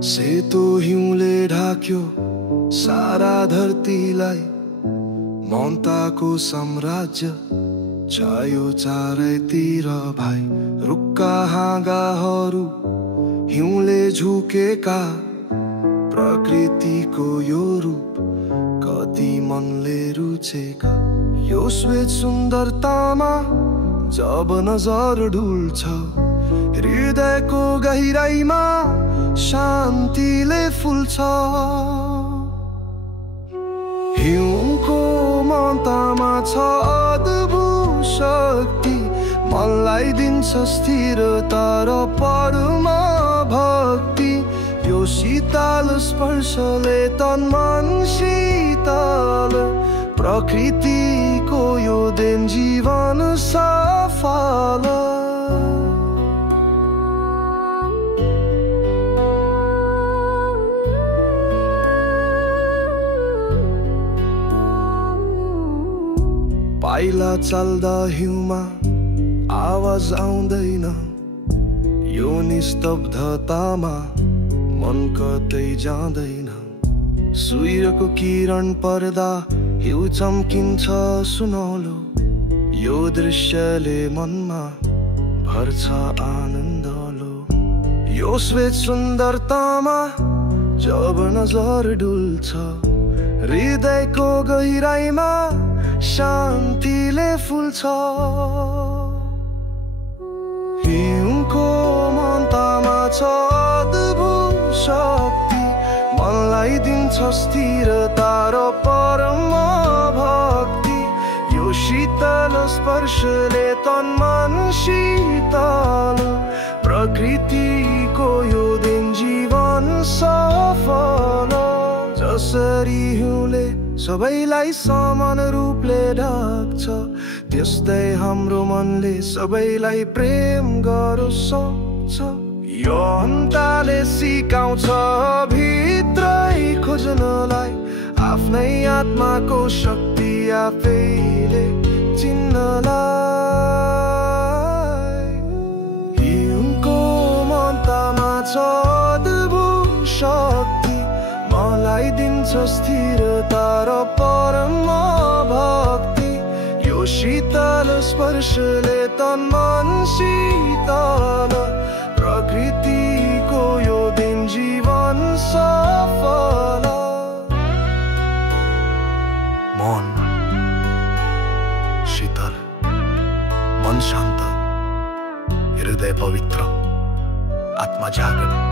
सेतो हिउँले ढाक्यो सारा धरतीलाई, ममताको साम्राज्य छायो चारैतिर भाइ। रुक्का हाँगाहरू हिउँले झुकेका, प्रकृतिको यो रूप कति मनले रुचेका। यो श्वेत सुन्दरतामा जब नजर डुल्छ, हृदयको गहिराईमा शान्तिले फुल्छ। हिउँको ममतामा छ अद्भुत शक्ति, मनलाई दिन्छ स्थिरता र परमा भक्ति। यो शीतल स्पर्शले तन मन शीतल, प्रकृतिको यो दिन जीवन सफल। पाइला चल्दा हिउँमा आवाज आउँदैन, यो निस्तब्धतामा मन कतै जाँदैन। सूर्यको किरण पर्दा हिउँ चम्किन्छ सुनौलो, यो दृश्यले मनमा भर्छ आनन्दलो। यो श्वेत सुन्दरतामा जब नजर डुल्छ, हृदयको गहिराईमा शान्तिले फुल्छ। हिउँको ममतामा छ अद्भुत शक्ति, मनलाई दिन्छ स्थिरता र परम भक्ति। यो शीतल स्पर्शले तन मन शीतल, प्रकृतिको यो दिन जीवन सफल। जसरी हिउँले सबैलाई समान रूपले ढाक्छ, त्यस्तै हाम्रो मनले सबैलाई प्रेम गरोस्। यो अन्तले सिकाउँछ भित्रै खोज्नलाई, आफ्नै आत्माको शक्ति आफैले चिन्नलाई। हिउँको ममतामा छ अद्भुत शक्ति, मलाई दिन्छ स्थिरता र परम भक्ति। यो शीतल स्पर्शले तन मन शीतल, प्रकृतिको यो दिन जीवन सफल। मन शीतल, मन शान्त, हृदय पवित्र, आत्मा जागरण।